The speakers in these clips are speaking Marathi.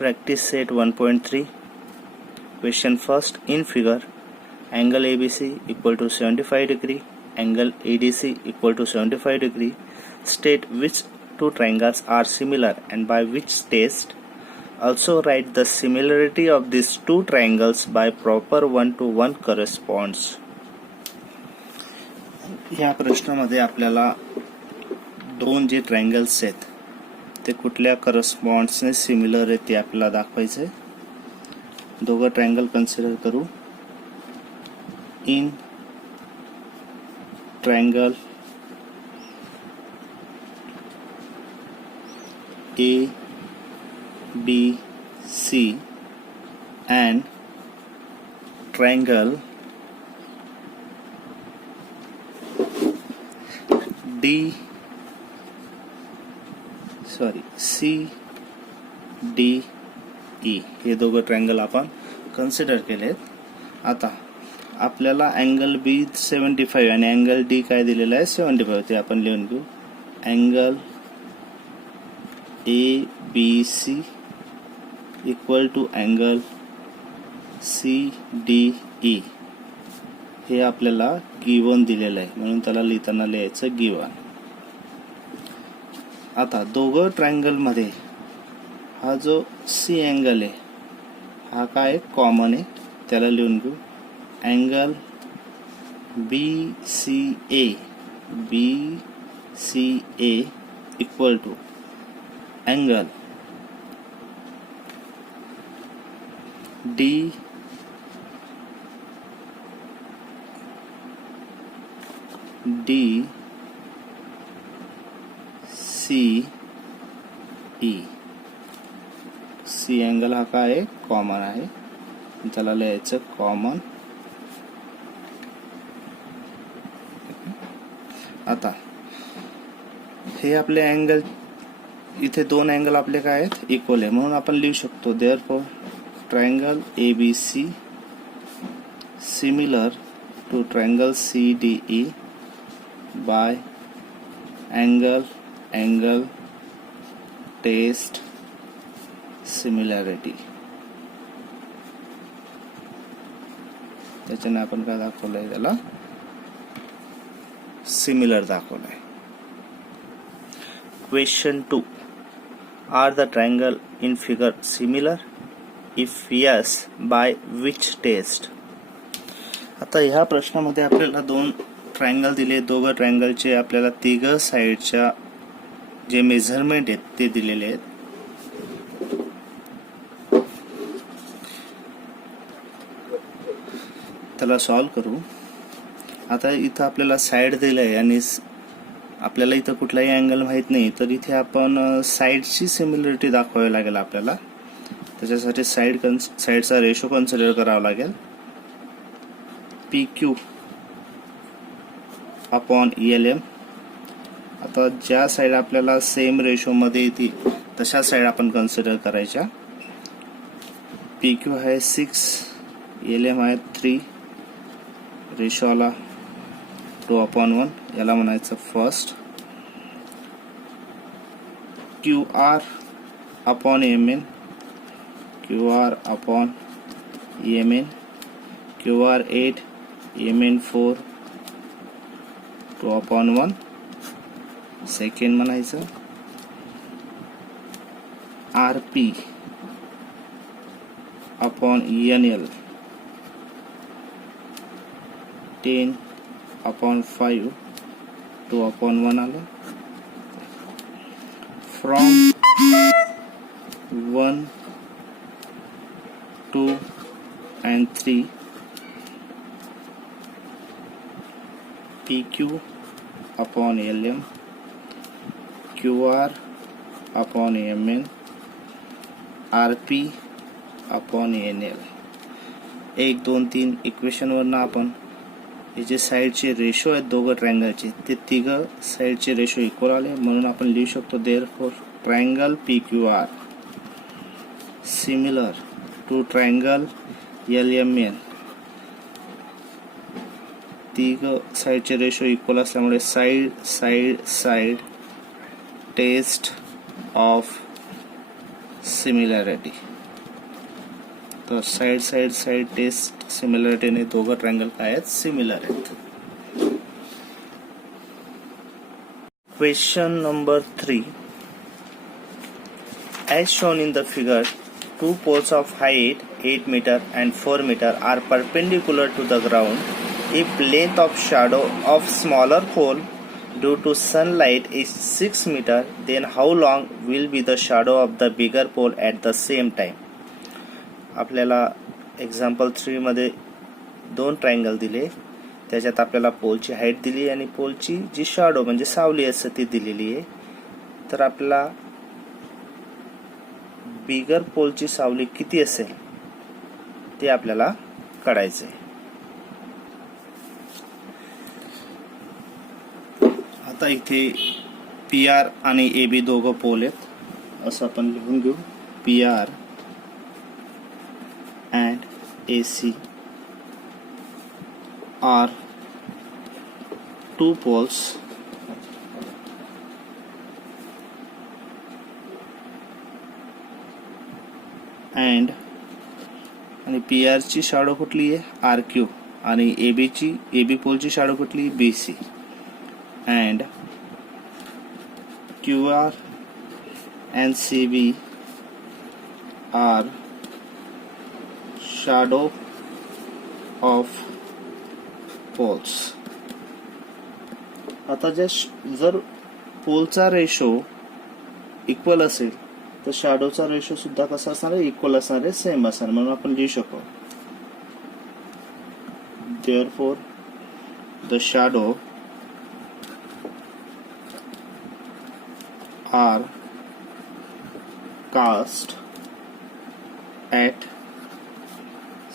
Practice set 1.3. Question first. In figure, angle ABC equal to 75 degree, angle ADC equal to 75 degree. State which two triangles are similar and by which test. Also write the similarity of these two triangles by proper 1-to-1 corresponds. या प्रश्नामध्ये आपल्याला दोन जे ट्रायंगल्स आहेत ते कुठल्या करस्पॉन्ड्सने सिमिलर आहेत ते आपल्याला दाखवायचे. दोघं ट्रायंगल कन्सिडर करू. In triangle ABC and triangle CDE हे दोघं ट्रायंगल आपण कन्सिडर केलेत. आता आपल्याला अँगल बी 75 आणि अँगल डी काय दिलेला आहे 75 ते आपण लिहून घेऊ. Angle ABC equal to angle CDE हे आपल्याला गिवन दिलेलं आहे म्हणून त्याला लिहिताना लिहायचं गिवन. आता दोघं ट्रायंगल मध्ये हा जो सी अँगल आहे हा काय कॉमन आहे त्याला लिहून घेऊ. Angle BCA equal to angle DCE. C angle हा काय कॉमन आहे त्याला लिहायचं कॉमन. आता हे आपले अँगल इथे दोन अँगल आपले काय आहेत इक्वल आहे म्हणून आपण लिहू शकतो therefore triangle ABC similar to triangle CDE by angle test similarity. त्याच्याने आपण काय दाखवलंय त्याला सिमिलर दाखवलंय. Question 2. Are the triangle in figure similar? If yes by which test? आता ह्या प्रश्नामध्ये आपल्याला दोन ट्रायंगल दिले. दोघं ट्रायंगलचे आपल्याला तिघ साइडच्या जे मेजरमेंट आहेत ते दिलेले आहेत. त्याला सॉल्व करू. आता इथं आपल्याला साइड दिलंय आणि आपल्याला इथं कुठलाही अँगल माहित नाही तर इथे आपण साइडची सिमिलरिटी दाखवावी लागेल आपल्याला. त्याच्यासाठी साइडचा रेशो कन्सिडर करावा लागेल. PQ upon ELM. आता ज्या साइड आपल्याला सेम रेशो मध्ये येतील तशा साइड आपण कन्सिडर करायच्या. PQ आहे 6, ELM आहे 3, रेशो आला 2/1. याला म्हणायचं first. QR upon EMN, QR upon EMN, QR 8, EMN 4, 2/1. Second म्हणायचं. RP अपॉन ENL 10/5, 2/1 आलं. From 1, 2 and 3 PQ upon LM, QR upon MN, RP upon NL. 1, 2, 3 equation वरनं आपण हे जे साइडचे रेशो आहेत दोघं ट्रायंगलचे ते तिघं साइडचे रेशो इक्वल आले म्हणून आपण लिहू शकतो therefore triangle PQR similar to triangle LMN. तिघ साइडचे रेशो इक्वल असल्यामुळे साइड टेस्ट ऑफ सिमिलॅरिटी. तर साईड टेस्ट सिमिलॅरिटीने दोघं ट्रायंगल काय आहेत, सिमिलर आहेत. Question number 3. As shown in the figure, two poles of height 8 meter and 4 meter are perpendicular to the ground. If length of shadow of smaller pole due to sunlight is 6 meter, then how long will be the shadow of the bigger pole at the same time? आपल्याला एक्झाम्पल 3 मध्ये दोन ट्रायंगल दिले, त्याच्यात आपल्याला पोलची हाईट दिली आणि पोलची जी शॅडो म्हणजे सावली असते ती दिलेली आहे. तर आपल्याला बिगर पोलची सावली किती असेल ते आपल्याला काढायचे. आता इथे PR आणि AB दोघं पोल आहेत असं आपण लिहून घेऊ. PR and AC are two poles and आणि PR ची शॅडो कुठली आहे, RQ, आणि AB पोलची शॅडो कुठली, BC, and QR and CB are shadow of poles. आता जर पोलचा रेशो इक्वल असेल तर शॅडोचा रेशो सुद्धा कसा असणार आहे, इक्वल असणार आहे, सेम असणार. म्हणून आपण लिहू शकतो therefore the shadow are cast at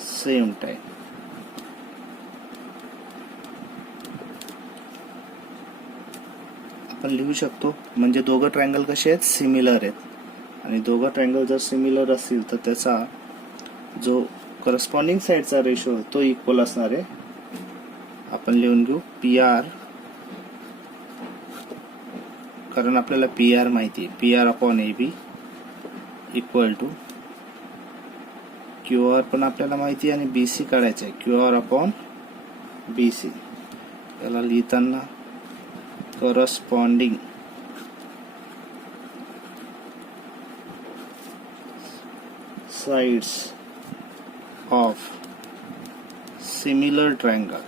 same time. आपण लिहू शकतो म्हणजे दोघं ट्रायंगल कसे आहेत, सिमिलर आहेत. आणि दोघं ट्रायंगल जर सिमिलर असतील तर त्याचा जो करस्पॉन्डिंग साइडचा रेशो तो इक्वल असणार आहे. आपण लिहून घेऊ PR, कारण आपल्याला PR माहिती आहे, PR upon AB equal to QR पण आपल्याला माहिती आहे आणि BC काढायचं आहे, QR अपॉन BC. याला लिहिताना corresponding sides of similar triangles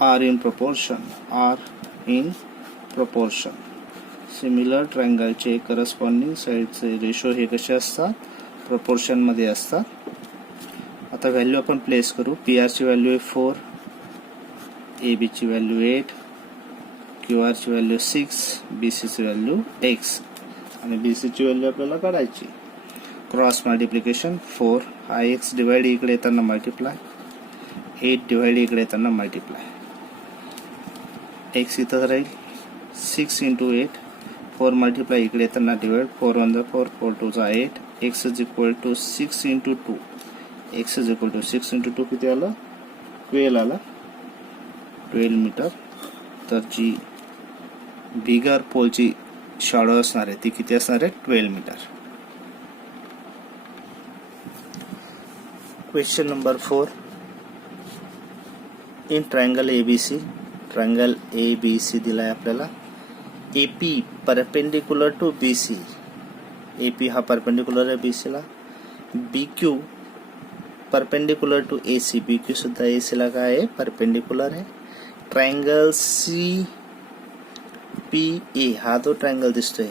are in proportion. Similar ट्रायंगलचे करस्पॉन्डिंग साइडचे रेशो हे कसे असतात, प्रपोर्शन मध्ये असतात. आता व्हॅल्यू आपण प्लेस करू. PR ची व्हॅल्यू आहे 4, AB ची व्हॅल्यू 8, QR ची व्हॅल्यू 6, BC ची व्हॅल्यू X, आणि BC ची व्हॅल्यू आपल्याला काढायची. क्रॉस मल्टिप्लिकेशन 4 हा X डिवाइड इकडे येताना मल्टिप्लाय, 8 डिवाइड इकडे येताना मल्टिप्लाय, X इथं राहील 6 इंटू 8, 4 मल्टिप्लाय इकडे येताना डिवाइड, 4 1 जा 4, 4 2 जा 8, X is equal to 6 into 2, X is equal to 6 into 2 किती आलं, 12 आला, 12 मीटर. तर जी बिगर पोलची शॅडो असणार आहे ती किती असणार आहे, 12 metre. Question number 4. In triangle ABC दिलाय आपल्याला. AP perpendicular to BC, AP हा परपेंडिकुलर आहे BC ला. BQ perpendicular to AC, BQ सुद्धा AC ला काय आहे, परपेंडिकुलर आहे. ट्रायंगल CPA हा तो ट्रायंगल दिसतोय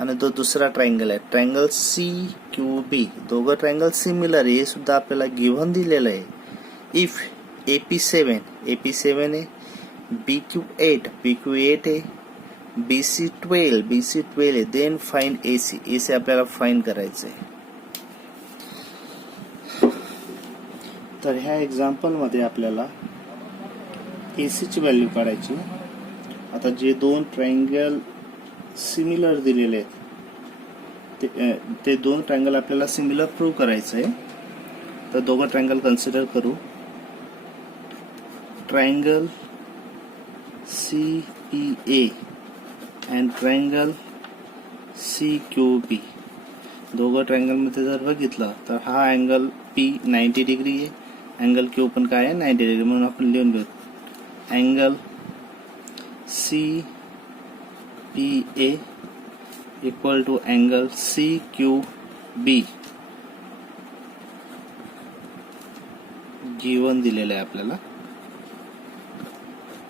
आणि तो दुसरा ट्रायंगल आहे ट्रायंगल CQB. दोघं ट्रायंगल सिमिलर आहे, हे सुद्धा आपल्याला गिव्हन दिलेलं आहे. इफ AP7 आहे, BQ8 आहे, BC12 आहे, देन फाइंड AC आपल्याला फाइंड करायचं आहे. तर ह्या एक्झाम्पल मध्ये आपल्याला AC ची व्हॅल्यू काढायची. आता जे दोन ट्रायंगल सिमिलर दिलेले आहेत ते दोन ट्रायंगल आपल्याला सिमिलर प्रूव्ह करायचं आहे. तर दोघं ट्रायंगल कन्सिडर करू. Triangle CPA CPA and triangle CQB. दोघं ट्रायंगलमध्ये जर बघितलं तर हा अँगल P 90 डिग्री आहे, अँगल Q पण काय आहे 90 डिग्री, म्हणून आपण लिहून घेऊ angle CPA equal to angle CQB given दिलेलं आहे आपल्याला.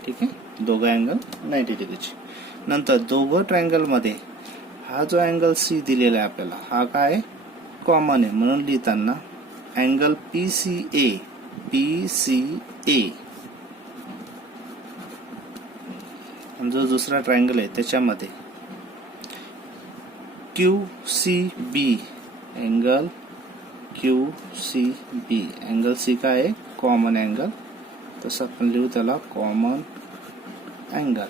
ठीक आहे, दोघं अँगल 90 डिग्रीचे. नंतर दोघं ट्रायंगल मध्ये हा जो अँगल C दिलेला आहे आपल्याला, हा काय कॉमन आहे, म्हणून लिहिताना अँगल PCA जो दुसरा ट्रायंगल आहे त्याच्यामध्ये QCB angle QCB angle C काय आहे कॉमन अँगल, तसं आपण लिहू त्याला कॉमन अँगल.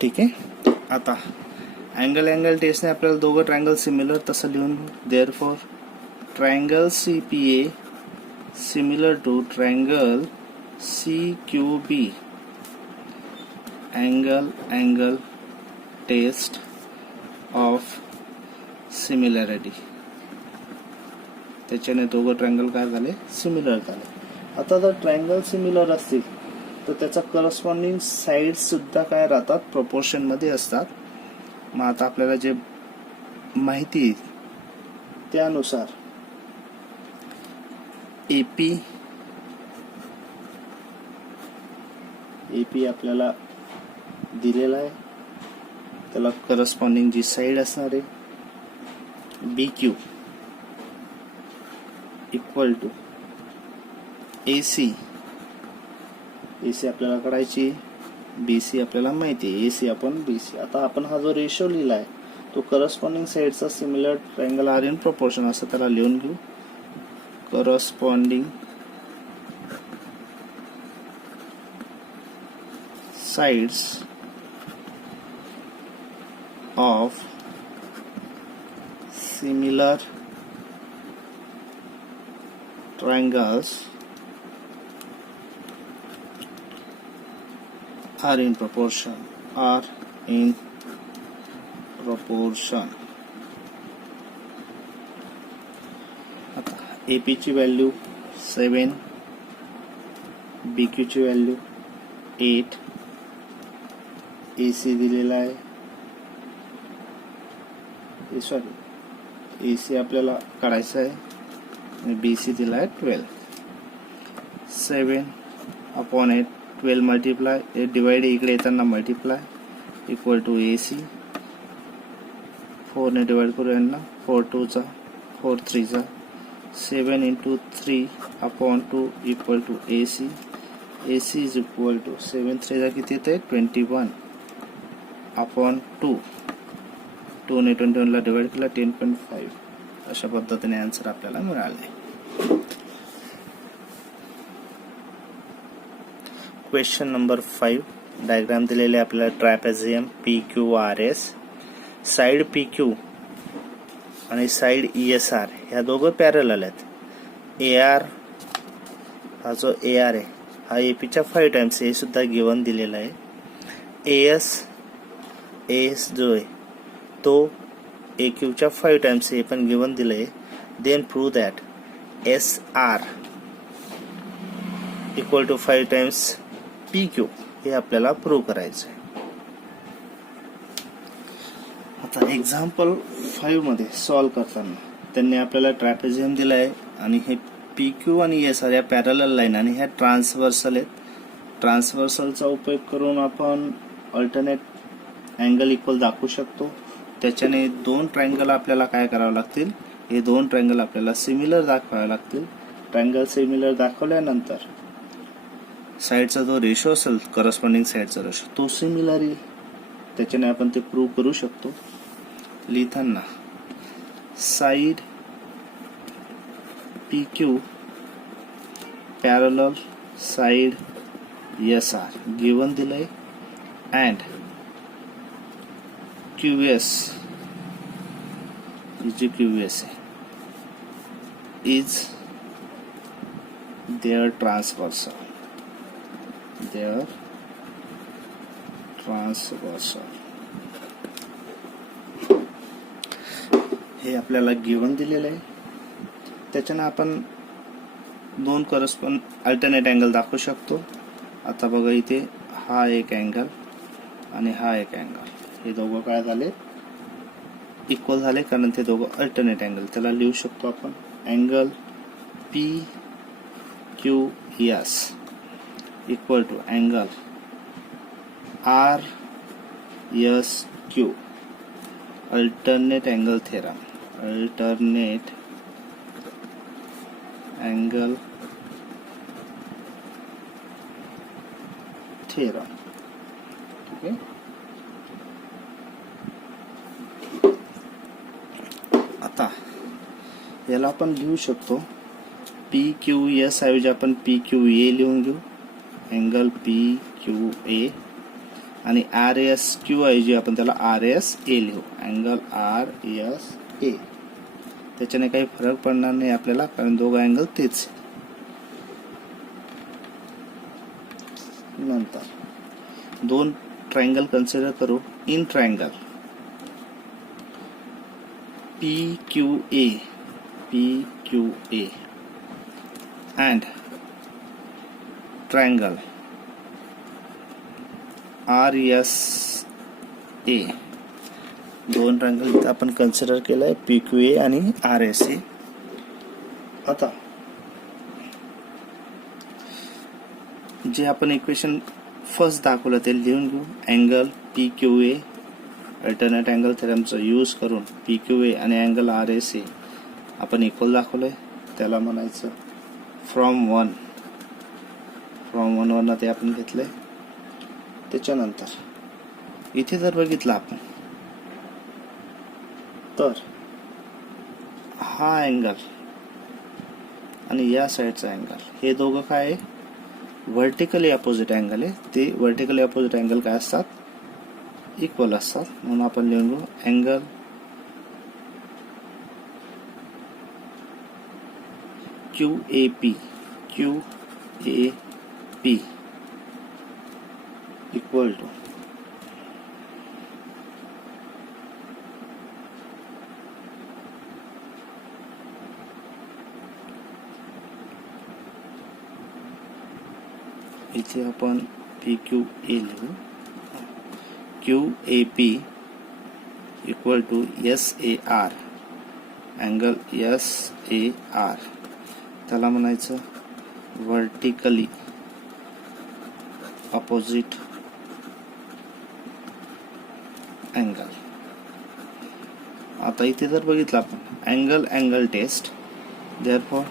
ठीक आहे. आता अँगल टेस्टने आपल्याला दोघं ट्रायंगल सिमिलर तसं लिहून, therefore triangle CPA similar to triangle CQB angle test of similarity. त्याच्याने दोघं ट्रायंगल काय झाले सिमिलर झाले. आता जर ट्रायंगल सिमिलर असतील तर त्याचा करस्पॉन्डिंग साइड सुद्धा काय राहतात प्रोपोर्शन मध्ये असतात. मग आता आपल्याला जे माहिती त्यानुसार AP आपल्याला दिलेला आहे, त्याला करस्पॉन्डिंग जी साइड असणार आहे BQ इक्वल टू AC आपल्याला काढायची, BC आपल्याला माहिती आहे, AC आपण BC. आता आपण हा जो रेशो लिहिला आहे तो करस्पॉन्डिंग साइडचा similar triangle are in proportion असं त्याला लिहून घेऊ. Corresponding sides of similar triangles are in proportion. आता AP ची व्हॅल्यू 7, BQ ची व्हॅल्यू 8, AC दिलेला आहे, AC आपल्याला काढायचं आहे आणि BC दिला आहे 12. 7/8 12 मल्टिप्लाय डिवाइड इकडे येताना मल्टिप्लाय इक्वल टू AC. 4 ने डिवाइड करू यांना, 4 2 चा 4 3 चा 7 into 3/2 equal to AC is equal to 7 3 चा किती येते 21/2. 2 ने 21 ला डिवाइड केला 10.5. अशा पद्धतीने आन्सर आपल्याला मिळाले. क्वेश्चन नंबर 5 डायग्राम दिलेले आपल्याला ट्रॅपेझियम PQRS, साइड PQ आणि साइड ESR ह्या दोघं पॅरलल आहेत. AR हा जो AR आहे हा AP च्या 5 टाइम्स हे सुद्धा गिवन दिलेला आहे. AS जो आहे तो AQ च्या 5 टाइम्स हे पण गिवन दिलं आहे. Then prove that SR equal to 5 times PQ हे आपल्याला प्रूव्ह करायचं आहे. आता एक्झाम्पल 5 मध्ये सॉल्व करताना त्यांनी आपल्याला ट्रॅपेझियम दिला आहे आणि हे PQ आणि SR या पॅरलल लाईन आणि ह्या ट्रान्सव्हर्सल आहेत. ट्रान्सव्हर्सलचा उपयोग करून आपण अल्टरनेट अँगल इक्वल दाखवू शकतो. त्याच्याने दोन ट्रायंगल आपल्याला काय करावं लागतील, हे दोन ट्रायंगल आपल्याला सिमिलर दाखवावे लागतील. ट्रायंगल सिमिलर दाखवल्यानंतर साइडचा जो रेशो असेल करस्पॉन्डिंग साइडचा रेशो तो सिमिलर येईल. त्याच्याने आपण ते प्रूव्ह करू शकतो. लिहिताना side PQ parallel side SR given दिलंय अँड QS जी QS आहे is their transversal. Their transversal. हे आपल्याला गिवन दिलेलं आहे. त्याच्यानं आपण दोन करस्पॉन्ड अल्टरनेट अँगल दाखवू शकतो. आता बघा इथे हा एक अँगल आणि हा एक अँगल, हे दोघं काय झाले, इक्वल झाले, कारण ते दोघं अल्टरनेट अँगल. त्याला लिहू शकतो आपण angle P Q S equal to angle R S Q, alternate angle theorem. Alternate angle theorem. ठीक आहे. आता याला आपण लिहू शकतो पी क्यू एस ऐवजी आपण पी क्यू ए लिहून घेऊ, अँगल पी क्यू ए. आणि आर एस क्यू ऐवजी आपण त्याला आर एस ए लिहू, अँगल आर एस ए. त्याच्याने काही फरक पडणार नाही आपल्याला, कारण दोघं अँगल तेच. नंतर दोन ट्रायंगल कन्सिडर करू. In triangle P Q A and triangle RSA. दोन ट्रायंगल आपण कन्सिडर केलंय, PQA आणि RSA. आता जे आपण इक्वेशन फर्स्ट दाखवलं ते लिहून घेऊ. Angle PQA alternate angle थेरमचा use करून PQA आणि अँगल RSA आपण इक्वल दाखवलंय. त्याला म्हणायचं फ्रॉम वन वरनं ते आपण घेतलंय. त्याच्यानंतर इथे जर बघितलं आपण तर हा अँगल आणि या साईडचा अँगल, हे दोघं काय आहे, व्हर्टिकली अपोजिट अँगल आहे. ते व्हर्टिकली अपोजिट अँगल काय असतात, इक्वल असतात. म्हणून आपण लिहून घेऊ अँगल QAP इक्वल टू इथे आपण PQA लिहू, QAP equal to SAR, angle SAR. त्याला म्हणायचं व्हर्टिकली अपोजिट अँगल. आता इथे जर बघितलं आपण angle test, therefore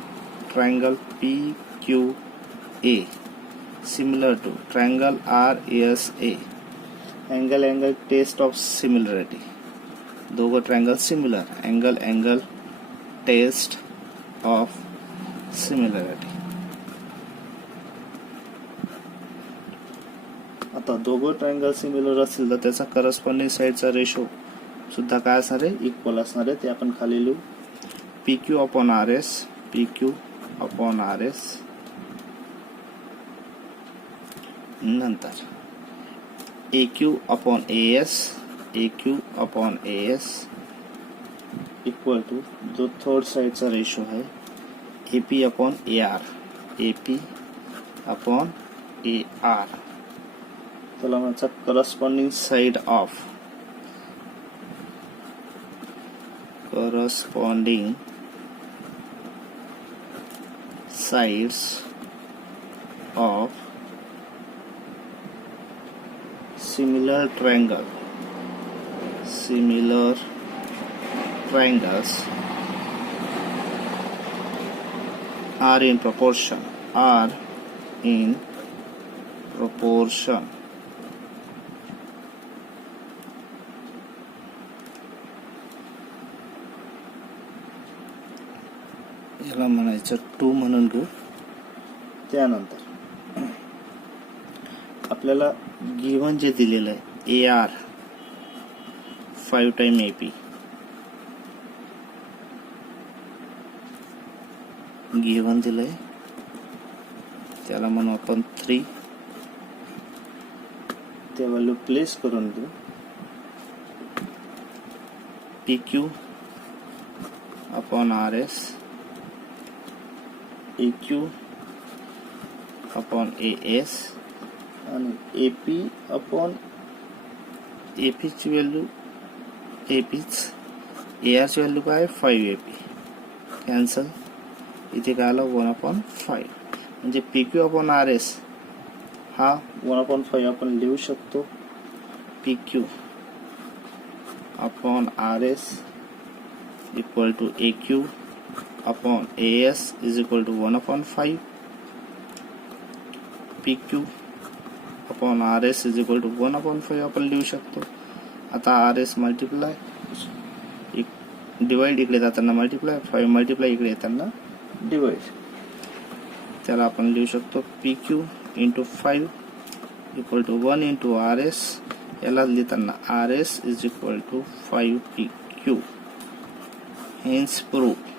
triangle PQA similar to triangle RSA, angle test of similarity. दोघं triangle similar, angle test of similarity. आता दोघं ट्रायंगल सिमिलर असेल तर त्याचा करस्पॉन्डिंग साईडचा रेशो सुद्धा काय असणार आहे, इक्वल असणार आहे. ते आपण खाली लिहू PQ अपॉन RS. नंतर AQ upon AS equal to जो थर्ड साईडचा रेशो आहे AP अपॉन AR. त्याला म्हणायचं corresponding side of sides of similar triangles are in proportion. याला म्हणायचं 2 म्हणून घेऊ. त्यानंतर आपल्याला गिव्हन जे दिलेलं आहे AR 5 टाइम AP गिव्हन दिलंय, त्याला म्हणू आपण 3 ते व्हॅल्यू प्लेस करून देऊ. P Q upon R S, A Q upon A S आणि ए पी अपॉन ए पीची व्हॅल्यू ए पीच, ए आरची व्हॅल्यू काय 5 कॅन्सल. इथे काय आलं 1/5. म्हणजे P Q upon R S हा 1/5 आपण लिहू शकतो. P Q upon R S equal to A Q upon A S is equal to 1/5. P Q upon R S is equal to 1/5 आपण लिहू शकतो. आता आर एस मल्टिप्लाय, डिवाइड इकडे जाताना मल्टिप्लाय, 5 मल्टिप्लाय इकडे येताना डिवाइड. त्याला आपण लिहू शकतो P Q into 5 equal to 1 into R S. याला लिहिताना R S is equal to 5 P Q. Hence prove.